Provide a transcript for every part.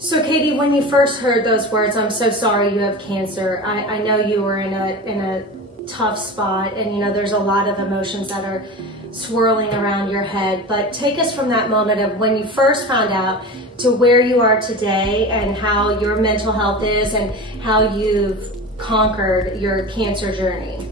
So Katie, when you first heard those words, "I'm so sorry you have cancer," I know you were in a tough spot, and you know there's a lot of emotions that are swirling around your head. But take us from that moment of when you first found out to where you are today, and how your mental health is, and how you've conquered your cancer journey.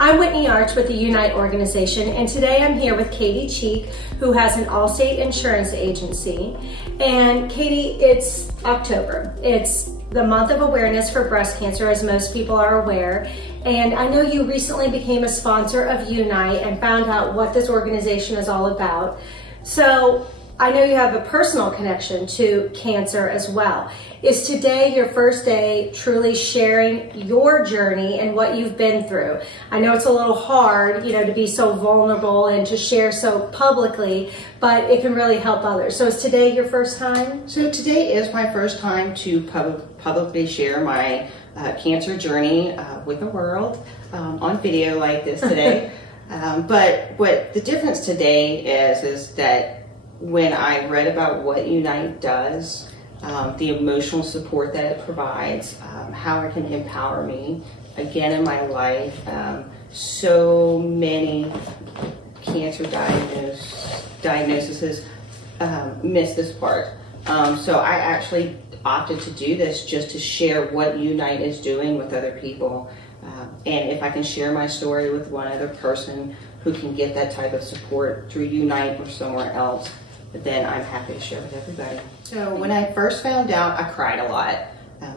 I'm Whitney Arch with the Unite organization, and today I'm here with Kati Cheek, who has an Allstate Insurance Agency. And Katie, it's October. It's the month of awareness for breast cancer, as most people are aware. And I know you recently became a sponsor of Unite and found out what this organization is all about. So I know you have a personal connection to cancer as well. Is today your first day truly sharing your journey and what you've been through? I know it's a little hard, you know, to be so vulnerable and to share so publicly, but it can really help others. So is today your first time? So today is my first time to publicly share my cancer journey with the world on video like this today. But what the difference today is that when I read about what Unite does, the emotional support that it provides, how it can empower me again in my life. So many cancer diagnoses miss this part. So I actually opted to do this just to share what Unite is doing with other people. And if I can share my story with one other person who can get that type of support through Unite or somewhere else, then I'm happy to share with everybody. So when I first found out, I cried a lot.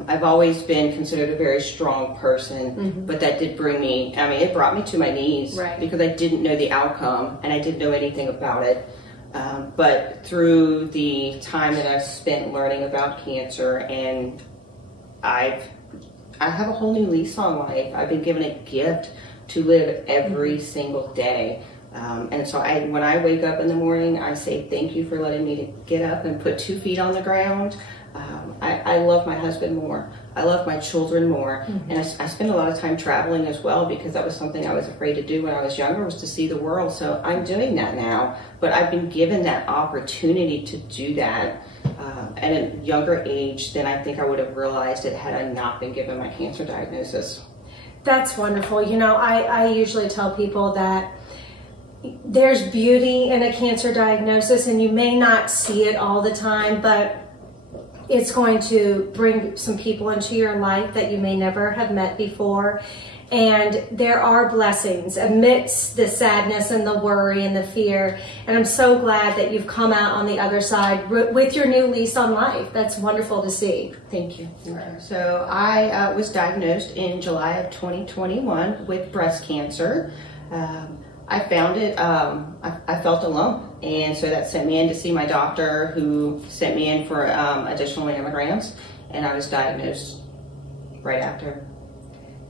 I've always been considered a very strong person, but that did bring me, I mean, it brought me to my knees, right, because I didn't know the outcome and I didn't know anything about it. But through the time that I've spent learning about cancer, and I have a whole new lease on life. I've been given a gift to live every single day. And so when I wake up in the morning, I say, thank you for letting me to get up and put 2 feet on the ground. I love my husband more. I love my children more. And I spend a lot of time traveling as well, because that was something I was afraid to do when I was younger, was to see the world. So I'm doing that now, but I've been given that opportunity to do that at a younger age than I think I would have realized it had I not been given my cancer diagnosis. That's wonderful. You know, I usually tell people that there's beauty in a cancer diagnosis, and you may not see it all the time, but it's going to bring some people into your life that you may never have met before. And there are blessings amidst the sadness and the worry and the fear. And I'm so glad that you've come out on the other side with your new lease on life. That's wonderful to see. Thank you. So I was diagnosed in July of 2021 with breast cancer. I found it, I felt alone, and so that sent me in to see my doctor, who sent me in for additional mammograms, and I was diagnosed right after.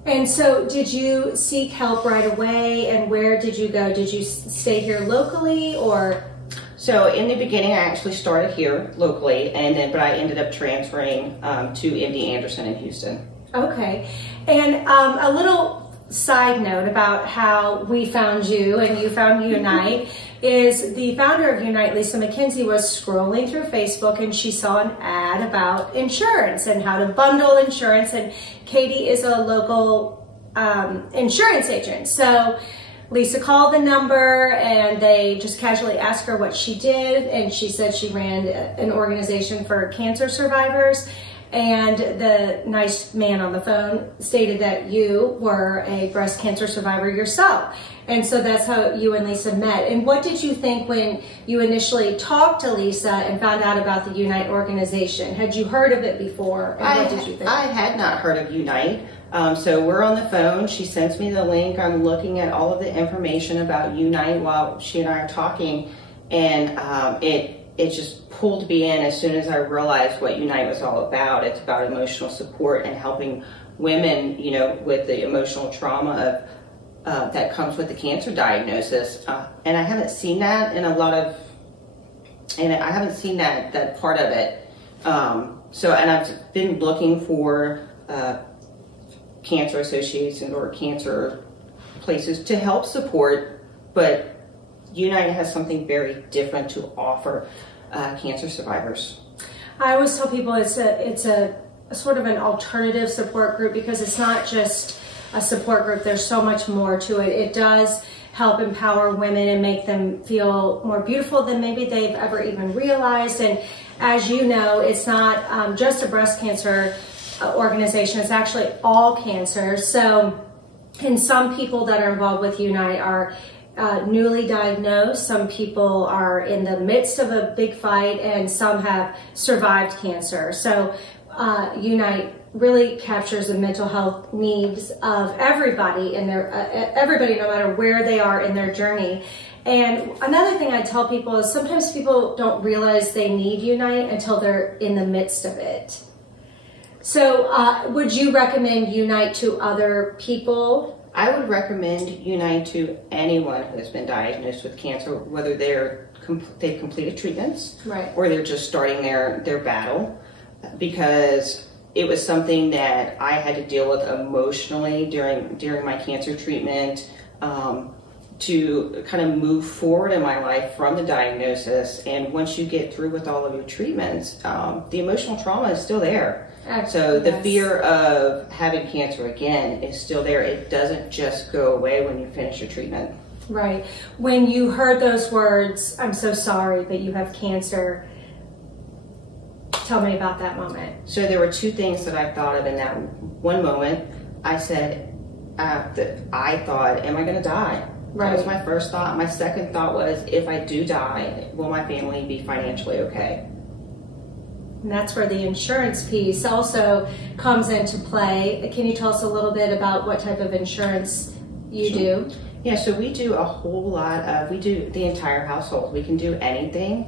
And so did you seek help right away, and where did you go? Did you stay here locally, or? So in the beginning, I actually started here locally, but I ended up transferring to MD Anderson in Houston. Okay, and a little side note about how we found you and you found Unite is the founder of Unite, Lisa McKenzie, was scrolling through Facebook, and she saw an ad about insurance and how to bundle insurance, and Katie is a local insurance agent. So Lisa called the number, and they just casually asked her what she did, and she said she ran an organization for cancer survivors. And the nice man on the phone stated that you were a breast cancer survivor yourself. And so that's how you and Lisa met. And what did you think when you initially talked to Lisa and found out about the Unite organization? Had you heard of it before? And what did you think? I had not heard of Unite. So we're on the phone. She sends me the link. I'm looking at all of the information about Unite while she and I are talking. And it just pulled me in as soon as I realized what Unite was all about. It's about emotional support and helping women, you know, with the emotional trauma of that comes with the cancer diagnosis. And I haven't seen that in a lot of, and I haven't seen that part of it And I've been looking for cancer associations or cancer places to help support, but Unite has something very different to offer cancer survivors. I always tell people it's a sort of an alternative support group, because it's not just a support group. There's so much more to it. It does help empower women and make them feel more beautiful than maybe they've ever even realized. And as you know, it's not just a breast cancer organization. It's actually all cancers. So, and some people that are involved with Unite are newly diagnosed. Some people are in the midst of a big fight, and some have survived cancer. So Unite really captures the mental health needs of everybody in their everybody, no matter where they are in their journey. And another thing I tell people is sometimes people don't realize they need Unite until they're in the midst of it. So would you recommend Unite to other people? I would recommend Unite to anyone who has been diagnosed with cancer, whether they've completed treatments, right, or they're just starting their battle, because it was something that I had to deal with emotionally during my cancer treatment, to kind of move forward in my life from the diagnosis. And once you get through with all of your treatments, the emotional trauma is still there. So the fear of having cancer again is still there. It doesn't just go away when you finish your treatment. Right. When you heard those words, "I'm so sorry, but you have cancer," tell me about that moment. So there were two things that I thought of in that one moment. I said, I thought, am I going to die? Right. That was my first thought. My second thought was, if I do die, will my family be financially okay? And that's where the insurance piece also comes into play. Can you tell us a little bit about what type of insurance you do? Yeah, so we do a whole lot of, we do the entire household. We can do anything.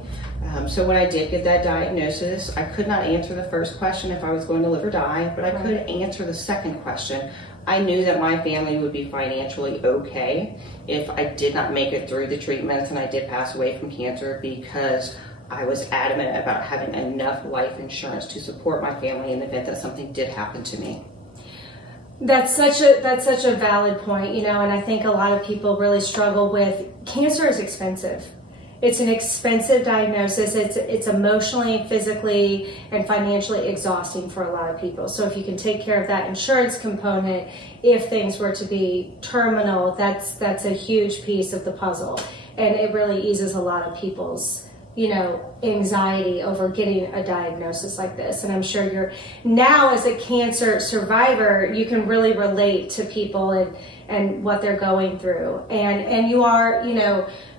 So when I did get that diagnosis, I could not answer the first question if I was going to live or die, but I could answer the second question. I knew that my family would be financially okay if I did not make it through the treatments and I did pass away from cancer, because I was adamant about having enough life insurance to support my family in the event that something did happen to me. That's such a valid point, and I think a lot of people really struggle with cancer. Is expensive. It's an expensive diagnosis. It's emotionally, physically, and financially exhausting for a lot of people. So if you can take care of that insurance component, if things were to be terminal, that's a huge piece of the puzzle, and it really eases a lot of people's anxiety over getting a diagnosis like this. And I'm sure you're now, as a cancer survivor, you can really relate to people and what they're going through. And you are,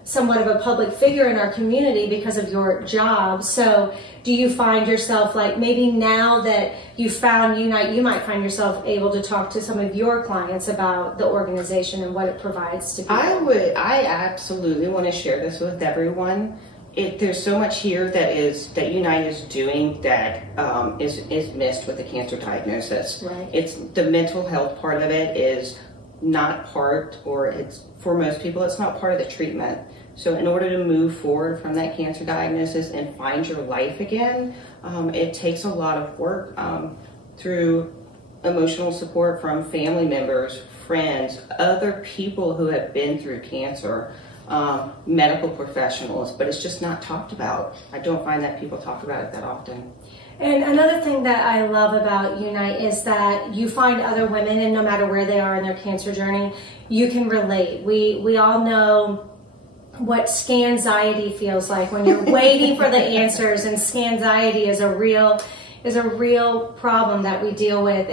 somewhat of a public figure in our community because of your job. So do you find yourself, like, maybe now that you found Unite, you might find yourself able to talk to some of your clients about the organization and what it provides to people? I absolutely want to share this with everyone. There's so much here that Unite is doing that is missed with the cancer diagnosis. Right. It's the mental health part of it is not part, or it's, for most people, it's not part of the treatment. So in order to move forward from that cancer diagnosis and find your life again, it takes a lot of work through emotional support from family members, friends, other people who have been through cancer, medical professionals, but it's just not talked about. I don't find that people talk about it that often. And another thing that I love about Unite is that you find other women, and no matter where they are in their cancer journey, you can relate. We all know what scanxiety feels like when you're waiting for the answers, and scanxiety is a real problem that we deal with.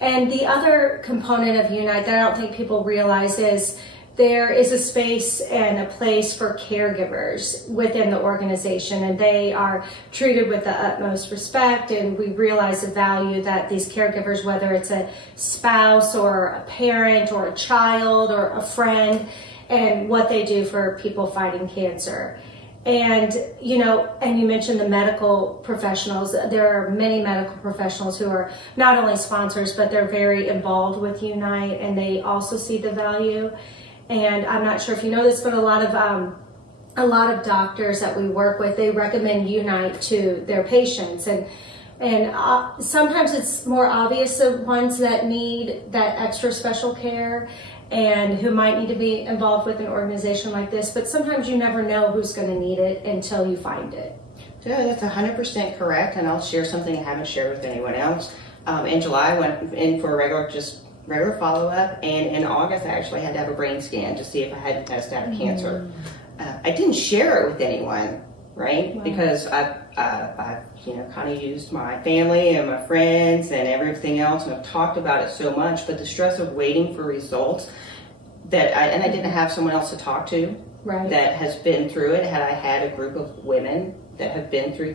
And the other component of Unite that I don't think people realize is there is a space and a place for caregivers within the organization, and they are treated with the utmost respect, and we realize the value that these caregivers, whether it's a spouse or a parent or a child or a friend, and what they do for people fighting cancer. And and you mentioned the medical professionals. There are many medical professionals who are not only sponsors, but they're very involved with Unite, and they also see the value. And I'm not sure if you know this, but a lot of doctors that we work with, they recommend Unite to their patients. And And sometimes it's more obvious the ones that need that extra special care and who might need to be involved with an organization like this, but sometimes you never know who's going to need it until you find it. Yeah, that's 100% correct, and I'll share something I haven't shared with anyone else. In July, I went in for a regular follow-up, and in August, I actually had to have a brain scan to see if I had metastatic cancer. I didn't share it with anyone, right? Wow. Because I kind of used my family and my friends and everything else, and I've talked about it so much, but the stress of waiting for results and I didn't have someone else to talk to that has been through it. Had I had a group of women that have been through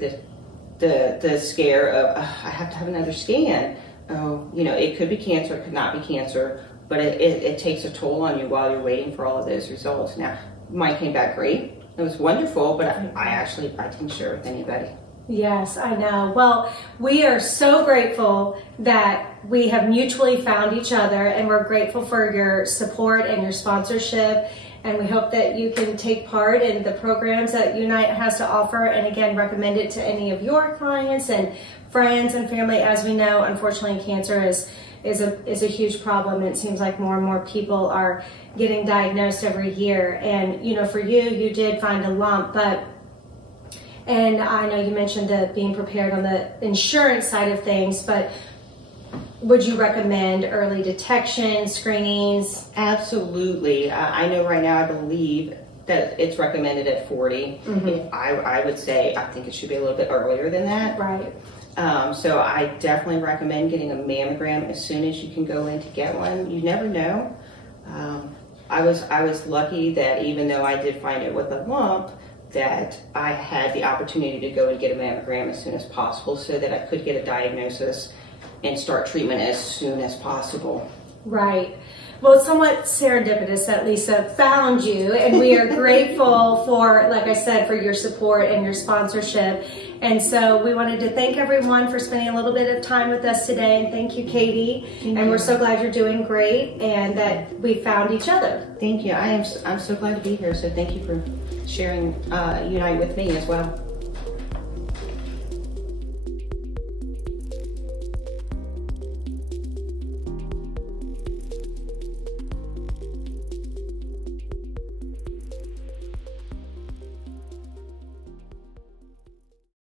the scare of, I have to have another scan. It could be cancer, it could not be cancer, but it takes a toll on you while you're waiting for all of those results. Now, mine came back great. It was wonderful, but I didn't share it with anybody. Yes, I know. Well, we are so grateful that we have mutually found each other, and we're grateful for your support and your sponsorship. And we hope that you can take part in the programs that Unite has to offer, and again, recommend it to any of your clients and friends and family. As we know, unfortunately, cancer is a huge problem, and it seems like more and more people are getting diagnosed every year. And for you did find a lump, and I know you mentioned being prepared on the insurance side of things, but would you recommend early detection, screenings? Absolutely. I know right now I believe that it's recommended at 40. Mm-hmm. I would say I think it should be a little bit earlier than that. Right. So I definitely recommend getting a mammogram as soon as you can go in to get one. You never know. I was lucky that even though I did find it with a lump, that I had the opportunity to go and get a mammogram as soon as possible so that I could get a diagnosis and start treatment as soon as possible. Right. Well, it's somewhat serendipitous that Lisa found you, and we are grateful for, like I said, for your support and your sponsorship. And so we wanted to thank everyone for spending a little bit of time with us today, and thank you, Kati. And we're so glad you're doing great and that we found each other. Thank you. I'm so glad to be here, so thank you for sharing Unite with me as well.